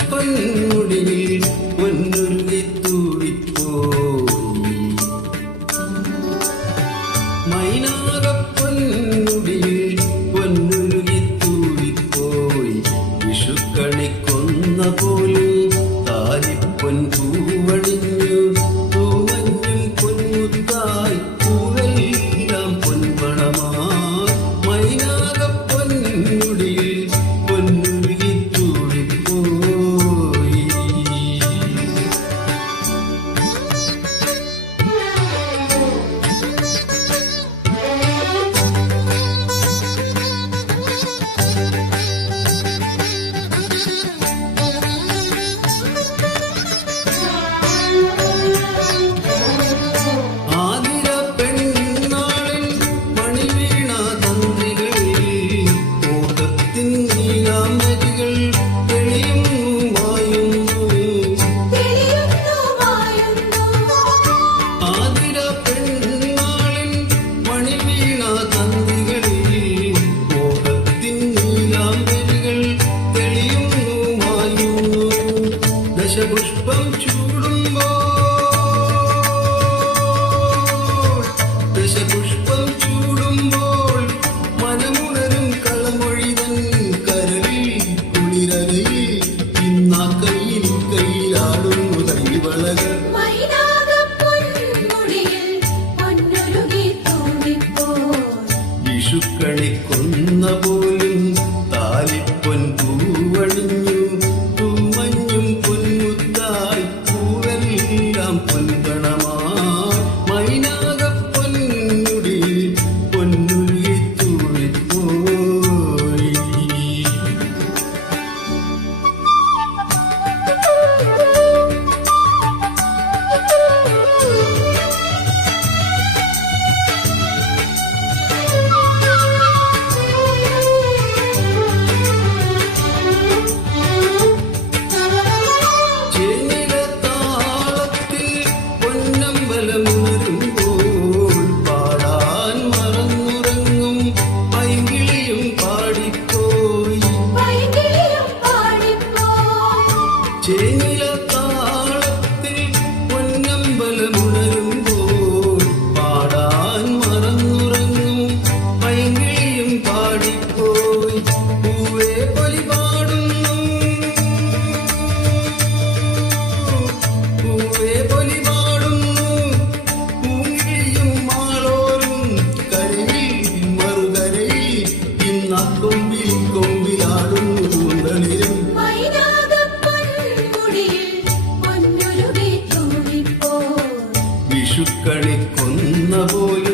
മൈനാകപ്പൊന്മുടിയിൽ പൊന്നുരുകി തൂവിപ്പോയി മൈനാകപ്പൊന്മുടിയിൽ പൊന്നുരുകി തൂവിപ്പോയി വിഷുക്കണിക്കൊന്ന പോലും താലിപ്പൊൻ പൂവണിഞ്ഞു പൂമഞ്ഞും പൊന്മുത്തായി പൂവെല്ലാം പൊൻപണമായി മൈനാകപ്പൊന്മുടിയിൽ പൊന്നുരുകി തൂവിപ്പോയി. ദശപുഷ്പം ചൂടുമ്പോൾ മനമുണരും കളമൊഴിതൻ കരളിൽ കുളിരലയിൽ ഇന്നാ കയ്യിലാടുന്നു കൈവളകൾ വിഷുക്കണിക്കൊന്ന പോലും താലിപ്പൊൻ പൂവണിഞ്ഞു പൂമഞ്ഞും പൊന്മുത്തായി പൂവെല്ലാം പൊൻപണമായി മൈനാകപ്പൊന്മുടിയിൽ പൊന്നുരുകി തൂവിപ്പോയി. ചേനിലത്താളത്തിൽ പൊന്നമ്പലമുണരുമ്പോൾ പാടാൻ മറന്നുറങ്ങും പൈങ്കിളിയും പാടിപ്പോയി പൂവേ പൊലി പാടുന്നു പൂങ്കിളിയും മാളോരും കരയിൽ മറുകരയിൽ ഇന്നാ കൊമ്പിലാടുന്നു കൂന്തളിരും വിഷുക്കണിക്കൊന്ന പോലെ